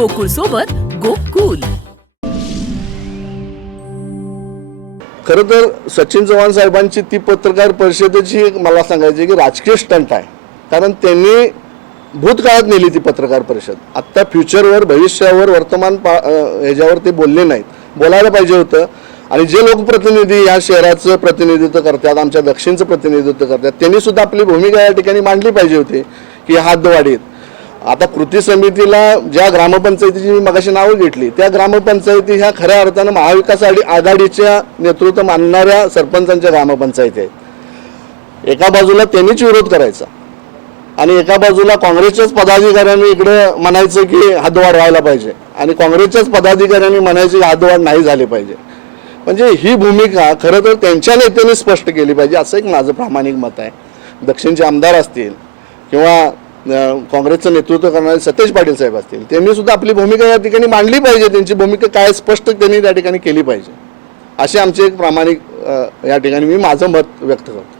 गोकुळ सोबत गोकुल. खरं तर सचिन चव्हाण साहेबांची ती पत्रकार परिषदेची मला सांगायची की राजकीय स्टंट आहे. कारण त्यांनी भूतकाळात नेली ती पत्रकार परिषद. आत्ता फ्युचरवर भविष्यावर वर्तमान पा ह्याच्यावर ते बोलले नाहीत. बोलायला पाहिजे होतं. आणि जे लोकप्रतिनिधी या शहराचं प्रतिनिधित्व करतात आमच्या दक्षिणचं प्रतिनिधित्व करतात त्यांनी सुद्धा आपली भूमिका या ठिकाणी मांडली पाहिजे होती की हातवाढीत आता कृती समितीला ज्या ग्रामपंचायतीची मी मगाशी नावं घेतली त्या ग्रामपंचायती ह्या खऱ्या अर्थानं महाविकास आघाडीच्या नेतृत्व मानणाऱ्या सरपंचांच्या ग्रामपंचायती आहेत एका बाजूला त्यांनीच विरोध करायचा आणि एका बाजूला काँग्रेसच्याच पदाधिकाऱ्यांनी इकडे म्हणायचं की हातवाढ व्हायला पाहिजे आणि काँग्रेसच्याच पदाधिकाऱ्यांनी म्हणायचं की हातवाढ नाही झाली पाहिजे. म्हणजे ही भूमिका खरं तर त्यांच्या नेत्यांनी स्पष्ट केली पाहिजे असं एक माझं प्रामाणिक मत आहे. दक्षिणचे आमदार असतील किंवा काँग्रेसचं नेतृत्व करणारे सतेज पाटील साहेब असतील त्यांनी सुद्धा आपली भूमिका या ठिकाणी मांडली पाहिजे त्यांची भूमिका काय स्पष्ट त्यांनी त्या ठिकाणी केली पाहिजे. असे आमचे एक प्रामाणिक या ठिकाणी मी माझं मत व्यक्त करतो.